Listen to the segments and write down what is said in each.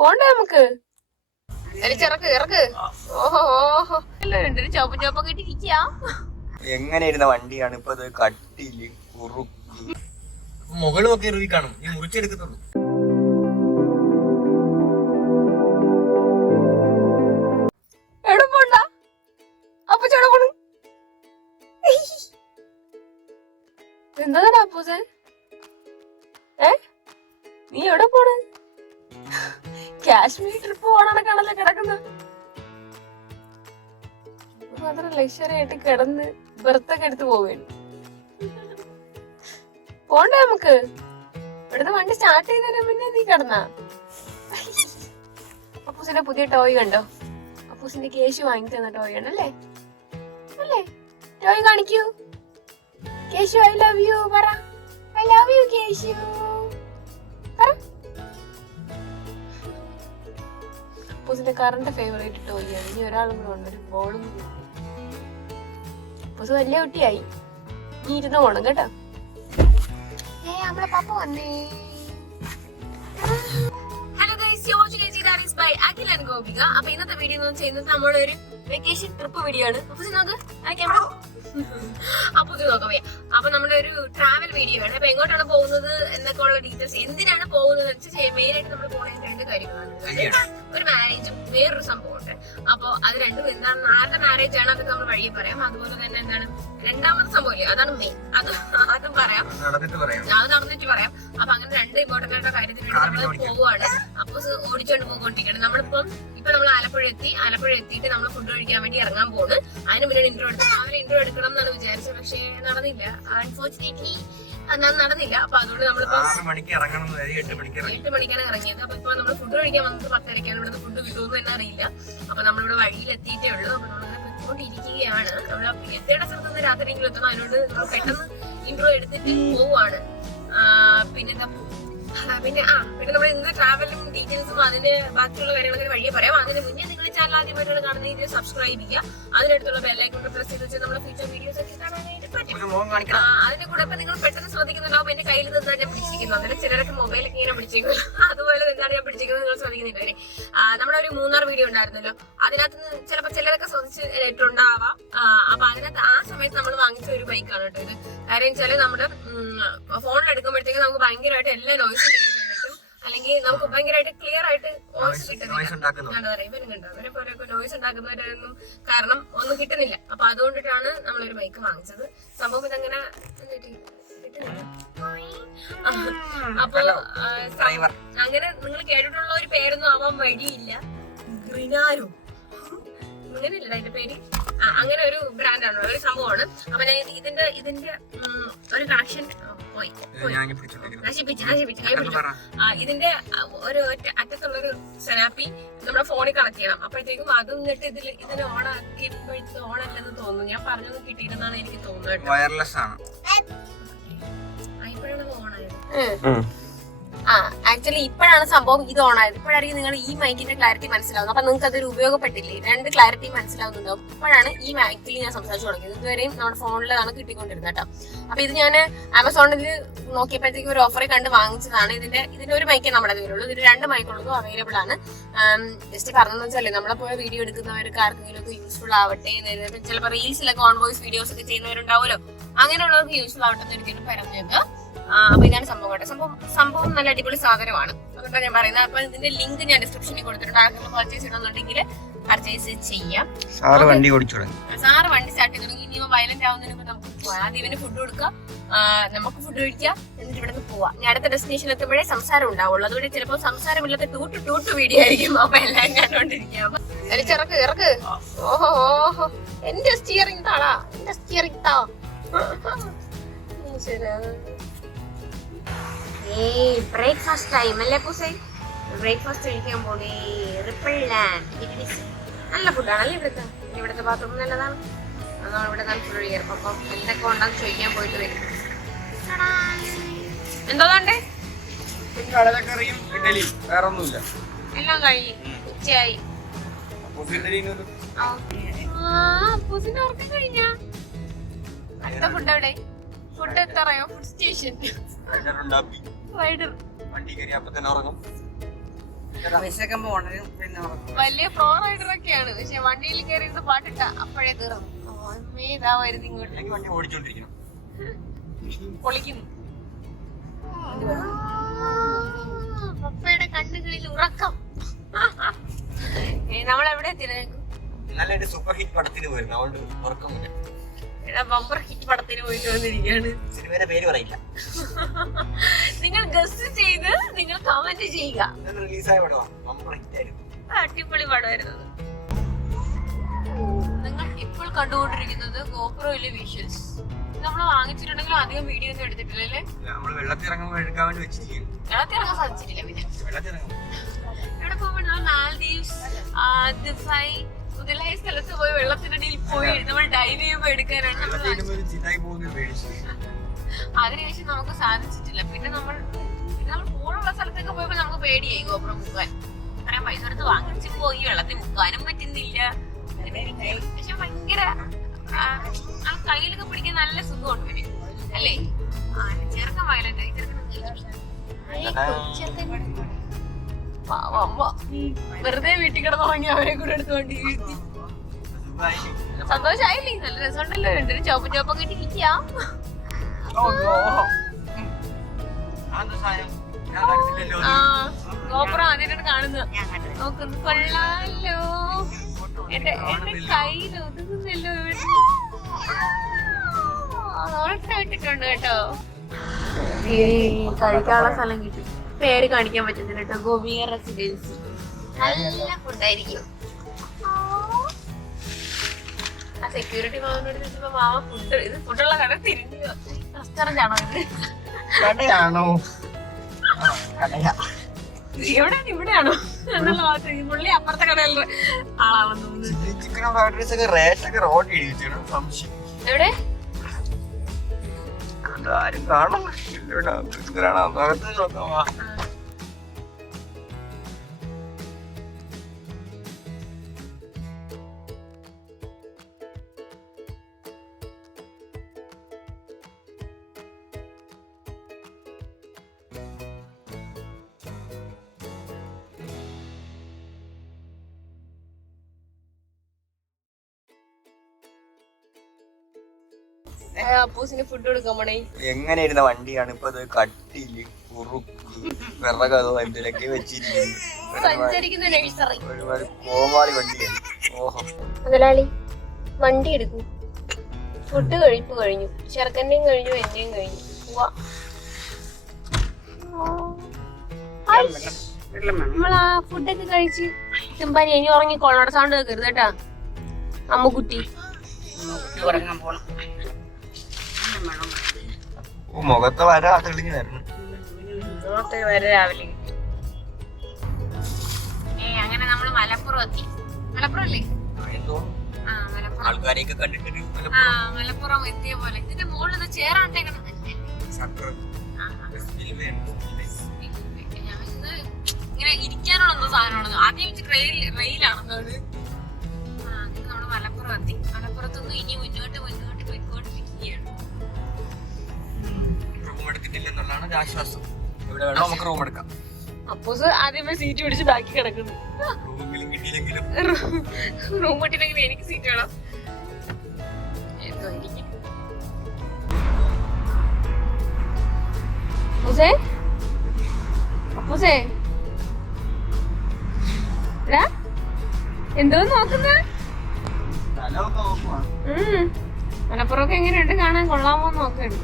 പോണ്ടേ നമുക്ക്? ഇറക്ക് ഇറക്ക്. ഓഹോ ഓഹോ എല്ലാരും ചോപ്പ് ചോപ്പൊക്കെ ഇട്ടിരിക്കുക. എങ്ങനെ ഇരുന്ന വണ്ടിയാണ് ഇപ്പൊ അത് കട്ടില് കുറുക്കി മുകളൊക്കെ ഇറുകി കാണും. ഈ മുറിച്ചെടുക്കത്തുള്ളൂ. എവിടെ പോണ്ട അപ്പൊ ചേട്ടാ പോണു. എന്താടാ അപ്പൂസേ? നീ എവിടെ പോണ്? കാശ്മീർ ട്രിപ്പ് പോകണ കാണല്ലേ കിടക്കുന്നത്. മാത്രം ലക്ഷറി ആയിട്ട് കിടന്ന് ബർത്തൊക്കെ എടുത്ത് പോവുകയാണ്. പോണ്ടേ നമുക്ക്? ഇവിടുന്ന് വണ്ടി സ്റ്റാർട്ട് ചെയ്തതിന് മുന്നേ നീ കിടന്നാ? അപ്പൂസിന്റെ പുതിയ ടോയ് കണ്ടോ? അപ്പൂസിന്റെ കേശു വാങ്ങി തന്ന ടോയ് ആണ് അല്ലേ? അല്ലേ? ടോയ് കാണിക്കൂ. കേശു ഐ ലവ് യു പറ. ഐ ലവ് യു കേശു പറ. അപ്പൂസിന്റെ കറണ്ട് ഫേവറേറ്റ് ടോയ് ആണ്. ഇനി ഒരാളും കൂടെ ഉണ്ട്, ഒരു ബോളും കൂടി. അപ്പൂസ് വലിയ കുട്ടിയായി. നീ ഇരുന്ന് പോണം കേട്ടോ. നമ്മളെ പപ്പ വന്നേ. Hello guys, you watching AKHIL Diaries by AKHIL GOPIKA. അപ്പൊ ഇന്നത്തെ വീഡിയോ എന്ന് ചെയ്യുന്നത് നമ്മുടെ ഒരു വെക്കേഷൻ ട്രിപ്പ് വീഡിയോ ആണ്. അപ്പൂസ് നോക്ക്, അപ്പൂസ് നോക്കവേ. അപ്പൊ നമ്മുടെ ഒരു ട്രാവൽ വീഡിയോ ആണ്. അപ്പൊ എങ്ങോട്ടാണ് പോകുന്നത് എന്നൊക്കെ ഉള്ള ഡീറ്റെയിൽസ്, എന്തിനാണ് പോകുന്നത് വെച്ചാൽ മെയിൻ ആയിട്ട് നമ്മൾ പോകുന്ന രണ്ട് കാര്യങ്ങളാണ്. ഒരു മാരേജും വേറൊരു സംഭവം ഉണ്ട്. അപ്പൊ അത് രണ്ടും എന്താണ്, ആരുടെ മാരേജ് ആണ് അത് നമ്മൾ വഴിയെ പറയാം. അതുപോലെ തന്നെ എന്താണ് രണ്ടാമത്തെ സംഭവം ഇല്ലേ, അതാണ് മെയിൻ. അതും പറയാം, അത് നടന്നിട്ട് പറയാം. അപ്പൊ അങ്ങനെ രണ്ട് ഇമ്പോർട്ടന്റ് ആയിട്ട് കാര്യത്തിന് വേണ്ടി നമ്മൾ പോവുകയാണ്. അപ്പൊ ഓടിച്ചോണ്ട് പോയിക്കൊണ്ടിരിക്കുകയാണ്. ഇപ്പൊ നമ്മൾ ആലപ്പുഴ എത്തിയിട്ട് നമ്മൾ ഫുഡ് കഴിക്കാൻ വേണ്ടി ഇറങ്ങാൻ പോകുന്നു. അതിന് മുന്നേ ഇൻട്രോ എടുത്തു. അവരെ ഇൻട്രോ എടുക്കണം എന്നാണ് വിചാരിച്ചത്, പക്ഷേ നടന്നില്ല. അൺഫോർച്ചുനേറ്റ്ലി നടന്നില്ല. അപ്പൊ അതുകൊണ്ട് നമ്മളിപ്പോ 8 മണിക്കാണ് ഇറങ്ങിയത്. അപ്പൊ ഇപ്പൊ നമ്മൾ ഫുഡ് കഴിക്കാൻ വന്നത് 10:30. ഇവിടെ ഫുഡ് കിട്ടുമെന്ന് തന്നെ അറിയില്ല. അപ്പൊ നമ്മളിവിടെ വഴിയിൽ എത്തിയിട്ടേ ഉള്ളൂ. അപ്പൊ നമ്മളിങ്ങനെ പോയിക്കൊണ്ടിരിക്കുകയാണ്. നമ്മൾ എത്തേണ്ട സ്ഥലത്ത് നിന്ന് രാത്രിയെങ്കിലും എത്തണം. അതിനോട് നമ്മൾ പെട്ടെന്ന് ഇൻട്രോ എടുത്തിട്ട് പോവാണ്. പിന്നെന്താ പിന്നെ നമ്മൾ ഇന്നത്തെ ട്രാവലും ഡീറ്റെയിൽസും അതിന്റെ ബാക്കിയുള്ള കാര്യങ്ങളൊക്കെ വഴിയെ പറയാം. അതിന് മുന്നേ നിങ്ങൾ ചാനൽ ആദ്യമായിട്ടാണ് കാണുന്നത്, സബ്സ്ക്രൈബ് ചെയ്യുക. അതിനടുത്തുള്ള ബെല്ലൈക്കൺ പ്രസ് ചെയ്ത് വെച്ചാൽ നമ്മുടെ ഫ്യൂച്ചർ വീഡിയോസ് ഒക്കെ കാണാനായിട്ട് പറ്റും. അതിന്റെ കൂടെ ഇപ്പൊ നിങ്ങൾ പെട്ടെന്ന് ശ്രദ്ധിക്കുന്നുണ്ടാവും, എന്റെ കയ്യിൽ നിന്നാണ് ഞാൻ പിടിച്ചിരിക്കുന്നത്. അതിന് ചിലരൊക്കെ മൊബൈലൊക്കെ ഇങ്ങനെ പിടിച്ചേക്കും. അതുപോലെ എന്താണ് ഞാൻ പിടിച്ചിരിക്കുന്നത് നിങ്ങൾ ശ്രദ്ധിക്കുന്നില്ല. നമ്മുടെ ഒരു 3 വീഡിയോ ഉണ്ടായിരുന്നല്ലോ, അതിനകത്ത് ചിലപ്പോൾ ചിലരൊക്കെ ശ്രദ്ധിച്ചിട്ടുണ്ടാവാം. അപ്പൊ അതിനകത്ത് ആ സമയത്ത് നമ്മൾ വാങ്ങിച്ച ഒരു ബൈക്കാണ് കേട്ടോ ഇത്. കാര്യം വെച്ചാല് നമ്മുടെ ഫോണിൽ എടുക്കുമ്പോഴത്തേക്ക് നമുക്ക് ഭയങ്കരമായിട്ട് എല്ലാ നോയ്സും കിട്ടും, അല്ലെങ്കിൽ നമുക്ക് ഭയങ്കരമായിട്ട് ക്ലിയർ ആയിട്ട് വോയിസ് കിട്ടുന്നില്ല. ഇവരെ പോലെയൊക്കെ നോയ്സ് ഉണ്ടാക്കുന്നവരൊന്നും കാരണം ഒന്നും കിട്ടുന്നില്ല. അപ്പൊ അതുകൊണ്ടിട്ടാണ് നമ്മളൊരു ബൈക്ക് വാങ്ങിച്ചത്. സംഭവം ഇതങ്ങനെ അപ്പൊ അങ്ങനെ നിങ്ങൾ കേട്ടിട്ടുള്ള ഒരു പേരൊന്നും ആവാൻ വഴിയില്ല. ഗ്രിനാരോ അങ്ങനെയല്ല അതിന്റെ പേര്. അങ്ങനെ ഒരു ബ്രാൻഡാണ്, ഒരു സംഭവമാണ്. അപ്പൊ ഞാൻ ഇതിന്റെ ഒരു കണക്ഷൻ പോയി നശിപ്പിച്ചു. ഇതിന്റെ ഒരു അറ്റത്തുള്ളൊരു സ്നാപ്പി നമ്മുടെ ഫോണിൽ കണക്ട് ചെയ്യണം. അപ്പോഴത്തേക്കും അത് എന്നിട്ട് ഇതിനെ ഓൺ ആക്കിയപ്പോഴത്തെ ഓൺ അല്ലെന്ന് തോന്നുന്നു. ഞാൻ പറഞ്ഞൊന്നും കിട്ടിയിരുന്നാണ് എനിക്ക് തോന്നുന്നത്. വയർലെസ് ആണ്. ഇപ്പോഴാണ് ഓൺ ആയത്. ആക്ച്വലി ഇപ്പോഴാണ് സംഭവം ഇത് ഓൺ ആയത്. ഇപ്പോഴായിരിക്കും നിങ്ങൾ ഈ മൈക്കിന്റെ ക്ലാരിറ്റി മനസ്സിലാവുന്നത്. അപ്പൊ നിങ്ങൾക്ക് അതൊരു ഉപയോഗപ്പെട്ടില്ലേ, രണ്ട് ക്ലാരിറ്റി മനസ്സിലാവുന്നുണ്ടാവും. ഇപ്പോഴാണ് ഈ മൈക്കിൽ ഞാൻ സംസാരിച്ചു തുടങ്ങിയത്. ഇതുവരെയും നമ്മുടെ ഫോണിലാണ് കിട്ടിക്കൊണ്ടിരുന്നത് കേട്ടോ. അപ്പൊ ഇത് ഞാൻ ആമസോണിൽ നോക്കിയപ്പോഴത്തേക്ക് ഒരു ഓഫറിൽ കണ്ട് വാങ്ങിച്ചതാണ്. ഇതിന്റെ ഒരു മൈക്കേ നമ്മുടെ വരുള്ളൂ. ഇതിന് 2 മൈക്കുള്ളതും അവൈലബിൾ ആണ്. ജസ്റ്റ് പറഞ്ഞെന്ന് വെച്ചാൽ നമ്മളെ പോലെ വീഡിയോ എടുക്കുന്നവർക്ക് ആർക്കെങ്കിലും ഒക്കെ യൂസ്ഫുൾ ആവട്ടെ. ചിലപ്പോൾ റീൽസിലൊക്കെ ഓൺ വോയിസ് വീഡിയോസ് ഒക്കെ ചെയ്യുന്നവരുണ്ടാവുമല്ലോ, അങ്ങനെയുള്ളവർക്ക് യൂസ്ഫുൾ ആവട്ടെ എന്ന് ഒരിക്കലും പറഞ്ഞത്. അപ്പൊ ഇതാണ് സംഭവം കേട്ടോ. സംഭവം നല്ല അടിപൊളി സാധനമാണ്. അതുകൊണ്ടാണ് ഞാൻ പറയുന്നത്. അപ്പൊ ഇതിന്റെ ലിങ്ക് ഞാൻ ഡിസ്ക്രിപ്ഷനിൽ കൊടുത്തിട്ടുണ്ട്. ആർക്കെങ്കിലും പർച്ചേസ് ചെയ്യണമെന്നുണ്ടെങ്കിൽ പർച്ചേസ് ചെയ്യാം. സാറ് വണ്ടി സ്റ്റാർട്ട് ചെയ്ത് തുടങ്ങി. ഇനി വയലന്റ് ആവുന്നതിന് മുമ്പ് നമുക്ക് പോവാം. ആദ്യം ഇവന് ഫുഡ് കൊടുക്കുക, നമുക്ക് ഫുഡ് കഴിക്കാം, എന്നിട്ട് ഇവിടെ നിന്ന് പോവാം. ഞാൻ അടുത്ത ഡെസ്റ്റിനേഷൻ എത്തുമ്പോഴേ സംസാരം ഉണ്ടാവുള്ളൂ. അതുകൊണ്ട് ചിലപ്പോൾ സംസാരമില്ലാത്ത ടൂട്ട് വീഡിയോ ആയിരിക്കും. അപ്പൊ എല്ലാം കണ്ടോണ്ടിരിക്കാം. ഇറക്ക്. ഓഹോ ഓഹോ എന്റെ സ്റ്റിയറിംഗ് താടാ, എന്റെ സ്റ്റിയറിംഗ് താ. ബ്രേക്ക്ഫാസ്റ്റ് ടൈം അല്ലേ പൂസേ? ബ്രേക്ക്ഫാസ്റ്റ് കഴിക്കാൻ പോണേ. റിപ്പിൾ ലാൻഡ് നല്ല ഫുഡാണല്ലേ ഇവിടുത്തെ ബാത്റൂം നല്ലതാണ്. നമ്മളിവിടെ നല്ല ഫുഡ് കഴിക്കാം. അപ്പം എന്തൊക്കെ ഉണ്ടെന്ന് ചോദിക്കാൻ പോയിട്ട് വരും. എന്തോന്നാണ്ടേ എല്ലാം കഴിഞ്ഞു, ഉച്ചയായി. പൂസിന്റെ ഉറക്കം കഴിഞ്ഞ അടുത്ത ഫുഡ് എവിടെ? ഫുഡ് എത്തറയോ? ഫുഡ് സ്റ്റേഷൻ റൈഡർ വണ്ടി കയറി അപ്പൊ തന്നെ ഉറങ്ങും. വിശക്കുമ്പോ ഉണരും പിന്നെ വലിയ പ്രോ റൈഡറൊക്കെയാണ്. പക്ഷെ വണ്ടിയിൽ കയറിയിരുന്ന് പാട്ടിട്ട അപ്പോഴേ തീർന്നു. ഇതാ വരുന്നു ഇങ്ങോട്ട് വണ്ടി ഓടിച്ചോണ്ടിരിക്കണം. പൊളിക്കുന്നു. പപ്പയുടെ കണ്ണുകളിൽ ഉറക്കം. നമ്മളെവിടെ എത്തിയത്? നല്ലൊരു സൂപ്പർ ഹിറ്റ് പടത്തിന് പോയിരുന്നു. അതുകൊണ്ട് ഉറക്കമില്ല. ബമ്പർ ഹിറ്റ് പടത്തിന് പോയിട്ട് വന്നിരിക്കുകയാണ്. സിനിമയുടെ പേര് പറയില്ല. നിങ്ങൾ ഗസ് ചെയ്ത് നിങ്ങൾ കമന്റ് ചെയ്യുക. റിലീസായ പടമാണ്. ബമ്പർ ഹിറ്റ് ആയിരുന്നു. അടിപൊളി പടമായിരുന്നു. നിങ്ങൾ ഇപ്പോൾ കണ്ടുകൊണ്ടിരിക്കുന്നത് ഗോപ്രോയിലെ വിഷ്വൽസ്. നമ്മൾ വാങ്ങിച്ചിട്ടുണ്ടെങ്കിൽ അധികം വീഡിയോ ഒന്നും എടുത്തിട്ടില്ലല്ലേ? നമ്മൾ വെള്ളത്തിറങ്ങുമ്പോൾ എടുക്കാൻ വേണ്ടി വെച്ചിരിക്കും. വെള്ളത്തിറങ്ങാൻ സാധിച്ചിട്ടില്ല. പിന്നെ ഇവിടെ പോകുമ്പോൾ മാൽദീവ്സ്, ദുബായ് മുതലായ സ്ഥലത്ത് പോയി വെള്ളത്തിനടിയിൽ പോയി നമ്മൾ ഡൈവ് ചെയ്യുമ്പോൾ എടുക്കാനാണ്. അതിനുശേഷം നമുക്ക് സാധിച്ചിട്ടില്ല. പിന്നെ നമ്മൾ പൂളുള്ള സ്ഥലത്തൊക്കെ പോയപ്പോ നമുക്ക് പേടിയായി ഗോപ്രോ മുക്കാൻ. അത്രയും പൈസ എടുത്ത് വാങ്ങിച്ചു പോയി വെള്ളത്തിൽ മുക്കാനും പറ്റുന്നില്ല. പക്ഷെ ഭയങ്കര കയ്യിലൊക്കെ പിടിക്കാൻ നല്ല സുഖമുണ്ട്. പിന്നെ അല്ലേ? ചെറുക്കൻ വയലന്റ്. വെറുതെ വീട്ടിൽ കിടന്നുറങ്ങി അവരെ കൂടെ എടുത്തുകൊണ്ട് വീഴ്ത്തി. സന്തോഷായില്ലേ? നല്ല രസമുണ്ടല്ലോ. രണ്ടൊരു ചോപ്പം ചോപ്പം കിട്ടിയിരിക്കാം. ഗോപ്രോ ആദ്യമായിട്ടാണ് കാണുന്നത്. നോക്കുന്നു. കൊള്ളാമല്ലോ. എന്റെ കയ്യിൽ ഒതുങ്ങുന്നല്ലോ. ഇട്ടിട്ടുണ്ട് കേട്ടോ. കഴിക്കാനുള്ള സ്ഥലം കിട്ടി. പേര് കാണിക്കാൻ പറ്റുന്നില്ല കേട്ടോ. ഗോപിക റെസിഡൻസി. നല്ല ഫുഡായിരിക്കും. ആ സെക്യൂരിറ്റി മാമനോട് ചോദിച്ചപ്പോ മാമ ഫുഡുള്ള കട തിരിഞ്ഞു. റെസ്റ്റോറന്റ് ആണോ ഇത്? കടയാണോ? എവിടെയാണ്? ഇവിടെയാണോ എന്നുള്ള ഭാഗത്ത്. പുള്ളി അപ്പുറത്തെ കടയിലെ ആളാണെന്ന് തോന്നുന്നു. എവിടെ? ആരും കാണും. അപ്പൂസിന് ഫുഡ് കൊടുക്കാൻ പോണേ. എങ്ങനെ ഇരുന്ന വണ്ടിയാണ് ഇപ്പൊ അത് കട്ടില് കുറുക്കി വിറകതോ എന്തിലൊക്കെ വെച്ചിരിക്കുന്നു. ഒരുപാട് കോമാളി വണ്ടിയാണ്. ഓഹോ മുതലാളി വണ്ടി എടുക്കും. ഫുഡ് കഴിപ്പ് കഴിഞ്ഞു. ചെറുക്കന്റെയും കഴിഞ്ഞു, എന്റെയും കഴിഞ്ഞു. നമ്മളാ ഫുഡൊക്കെ കഴിച്ച് ചെമ്പാനി ഇനി ഉറങ്ങിക്കോളണം. സൗണ്ട് കേൾക്കരുത് കേട്ടാ. അമ്മുക്കുട്ടി ഉറങ്ങാൻ പോണം. മുഖത്ത് വര തെളിഞ്ഞു വരണം. രാവിലെ അങ്ങനെ നമ്മള് മലപ്പുറം എത്തി. മലപ്പുറം അല്ലേ? ആൾക്കാരെയൊക്കെ കണ്ടിട്ട് മലപ്പുറം എത്തിയ പോലെ. ഇതിന്റെ മുകളിൽ ചേറാണ്ടേക്കണം. ഇങ്ങനെ ഇരിക്കാനുള്ള സാധനമാണ്. ആദ്യം വെച്ച് റെയിലാണെന്ന്. അങ്ങനെ നമ്മള് മലപ്പുറം എത്തി. മലപ്പുറത്തുനിന്ന് ഇനി മുന്നോട്ട് പോയിക്കൊണ്ടിരിക്കുകയാണ്. റൂം എടുത്തിട്ടില്ലെന്നുള്ളതാണ് ആശ്വാസം. ഇവിടെ വേണം നമുക്ക് റൂം എടുക്കാം. അപ്പോസ് ആദ്യമേ സീറ്റ് പിടിച്ച് ബാക്കി കിടക്കുന്നു. റൂം കിട്ടിയില്ലെങ്കിൽ എനിക്ക് സീറ്റ് വേണം. എന്തോ നോക്കുന്ന മലപ്പുറമൊക്കെ എങ്ങനെയുണ്ട് കാണാൻ? കൊള്ളാമോ നോക്കണം.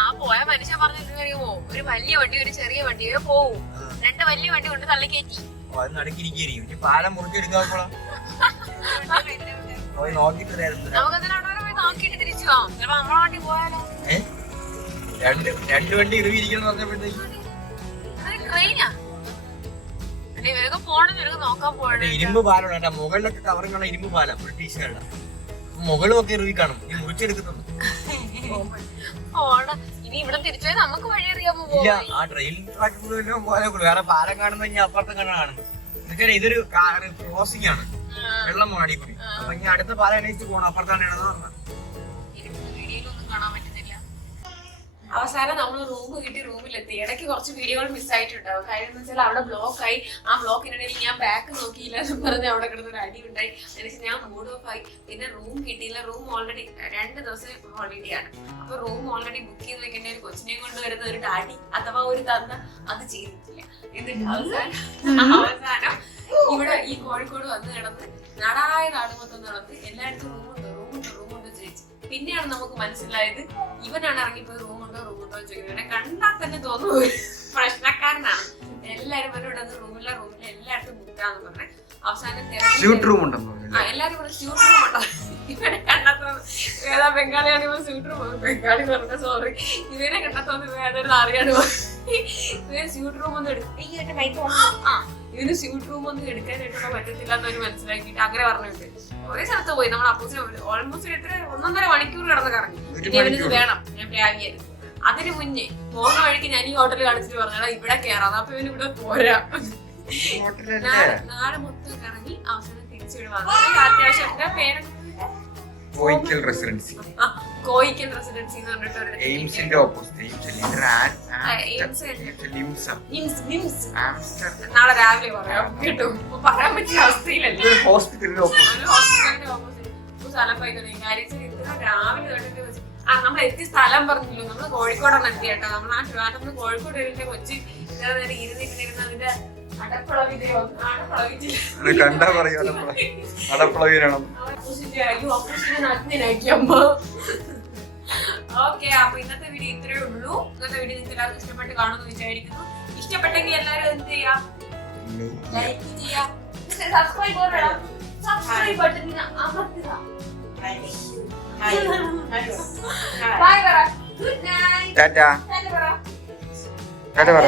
ആ പോയ മനുഷ്യൻ പറഞ്ഞിട്ടുണ്ടോ, ഒരു വലിയ വണ്ടി ഒരു ചെറിയ വണ്ടിയോ പോവും. രണ്ട് വലിയ വണ്ടി കൊണ്ട് തള്ളി കയറ്റി. പാലം മുറിച്ചെടുക്കാൻ നമുക്കതിനോട് പോയി നോക്കിയിട്ട് തിരിച്ചു പോവാം. ചിലപ്പോ നമ്മളെ വണ്ടി പോയാലോ? രണ്ട് വണ്ടി ഇറിയിരിക്കണം പറഞ്ഞപ്പോഴത്തേക്ക് ട്രെയിനാ. ഇവരൊക്കെ പോണെന്ന് ഇവരൊക്കെ നോക്കാൻ പോകണേ. ഇരുമ്പ് പാലമാണ്. മുകളിലൊക്കെ കവറിങ്ങുള്ള ഇരുമ്പ് പാലം ബ്രിട്ടീഷുകാരുടെ. മുകളിലൊക്കെ ഇറുവി കാണും. ഈ മുറിച്ചെടുക്കുന്നുണ്ട്. ഇനി ഇവിടെ തിരിച്ചു പോയി നമുക്ക് വഴി അറിയാമോ? ആ ട്രെയിൻ ട്രാക്ക് പോലെ കാരണം പാലം കാണുമ്പോ ഇനി അപ്പുറത്തെ കാണുന്നത്. എന്നുവെച്ചാൽ ഇതൊരു ക്രോസിംഗ് ആണ്. വെള്ളം മോടി കൂടി. അപ്പൊ ഇനി അടുത്ത പാലം അന്വേഷിച്ച് പോകണം. അപ്പുറത്താണ് പറഞ്ഞത്. വീഡിയോയിലൊന്നും കാണാൻ പറ്റുന്നില്ല. അവസാനം നമ്മൾ റൂം കിട്ടി, റൂമിലെത്തി. ഇടയ്ക്ക് കുറച്ച് വീഡിയോകൾ മിസ്സായിട്ടുണ്ടാവും. കാര്യം എന്ന് വെച്ചാൽ അവിടെ ബ്ലോക്കായി. ആ ബ്ലോക്കിനിടയിൽ ഞാൻ ബാക്ക് നോക്കിയില്ല എന്ന് പറഞ്ഞ് അവിടെ കിടന്നൊരു അടി ഉണ്ടായി. അതിനുശേഷം ഞാൻ മൂഡ് ഓഫ് ആയി. പിന്നെ റൂം കിട്ടിയില്ല. റൂം ഓൾറെഡി 2 ദിവസം ഹോളിഡേ ആണ്. അപ്പൊ റൂം ഓൾറെഡി ബുക്ക് ചെയ്ത് വെക്കേണ്ട ഒരു കൊച്ചിനെ കൊണ്ട് വരുന്ന ഒരു ഡാഡി അഥവാ ഒരു തന്ന അത് ചെയ്തിട്ടില്ല. എന്നിട്ട് അവസാനം ഇവിടെ ഈ കോഴിക്കോട് വന്ന് കിടന്ന് നാടായ നാട് മൊത്തം നടന്ന് എല്ലായിടത്തും റൂമുണ്ടോ ചോദിച്ചു. പിന്നെയാണ് നമുക്ക് മനസ്സിലായത് ഇവനാണ് ഇറങ്ങിപ്പോയി റൂമുണ്ടോ ചോദിക്കുന്നത്. കണ്ടാൽ തന്നെ തോന്നുന്നു പ്രശ്നക്കാരനാണ്. എല്ലാരും ഇവിടെ റൂമില്ല എല്ലായിടത്തും ബുക്കാന്ന് പറഞ്ഞ അവസാനം എല്ലാരും സ്യൂട്ട് റൂം ഉണ്ടോ ഇവനെ കണ്ടെത്തുന്നത് ഏതാ ബംഗാളിയാണ്. ഇവൻ സ്യൂട്ട് റൂം ബംഗാളി പറഞ്ഞ സോറി ഇവനെ കണ്ടെത്തുന്നത് ഏതൊരു അറിയാണ്. ഇവന് സ്യൂട്ട് റൂം ഒന്നും ഇവന് സ്യൂട്ട് റൂം ഒന്നും എടുക്കാനായിട്ടുള്ള പറ്റത്തില്ല എന്നൊരു മനസ്സിലാക്കിയിട്ട് അങ്ങനെ പറഞ്ഞിട്ട് കുറെ സ്ഥലത്ത് പോയി. നമ്മൾ അപ്പൂസിന് ഓൾമോസ്റ്റ് 1.5 മണിക്കൂർ കിടന്ന് കറങ്ങി. ഇനി ഇവനിത് വേണം, ഞാൻ പ്ലാനിയായിരുന്നു. അതിന് മുന്നേ പോകുന്ന വഴിക്ക് ഞാൻ ഈ ഹോട്ടലിൽ കാണിച്ചിട്ട് പറഞ്ഞാൽ ഇവിടെ കേറാം. അപ്പൊ ഇവന് ഇവിടെ പോരാ. നാളെ മൊത്തം കറങ്ങി അവസാനം തിരിച്ചു വന്നു. അത്യാവശ്യം എന്താ പേര് കോയിക്കൽ റെസിഡൻസി എന്ന് പറഞ്ഞിട്ട് എയിംസിന്റെ ഓപ്പോസിറ്റ് നാളെ രാവിലെ പറയാം കേട്ടോ. പറയാൻ പറ്റിയ അവസ്ഥയിലല്ലേ ഹോസ്പിറ്റലിന്റെ ഓപ്പോസിറ്റ് സ്ഥലം പോയി തുടങ്ങി. കാര്യം ഇത്ര രാവിലെ തൊട്ടിട്ട് വെച്ച് നമ്മൾ എത്തിയ സ്ഥലം പറഞ്ഞില്ലോ. നമ്മള് കോഴിക്കോടാണ് എത്തി കേട്ടോ. നമ്മൾ ആ ട്രിവാൻഡ്രത്ത് കോഴിക്കോട് വരുന്ന കൊച്ചി നേരം ഇരുന്നിരുന്ന അതിന്റെ കണ്ടാ പറയാ അടപ്പളവീരണം. ഓക്കെ, അപ്പൊ ഇന്നത്തെ വീഡിയോ ഇത്രയേ ഉള്ളൂ. ഇന്നത്തെ വീഡിയോ നിങ്ങൾക്ക് എല്ലാവർക്കും ഇഷ്ടപ്പെട്ട് കാണുമെന്ന് വിചാരിക്കുന്നു. ഇഷ്ടപ്പെട്ടെങ്കിൽ എല്ലാവരും എന്ത് ചെയ്യാം, ലൈക്ക് ചെയ്യാം, സബ്സ്ക്രൈബ് ബട്ടൺ അമർത്തുക. ബൈ പറ, ഗുഡ് നൈറ്റ്, ടാറ്റാ ടാറ്റ പറ, ടാറ്റ പറ.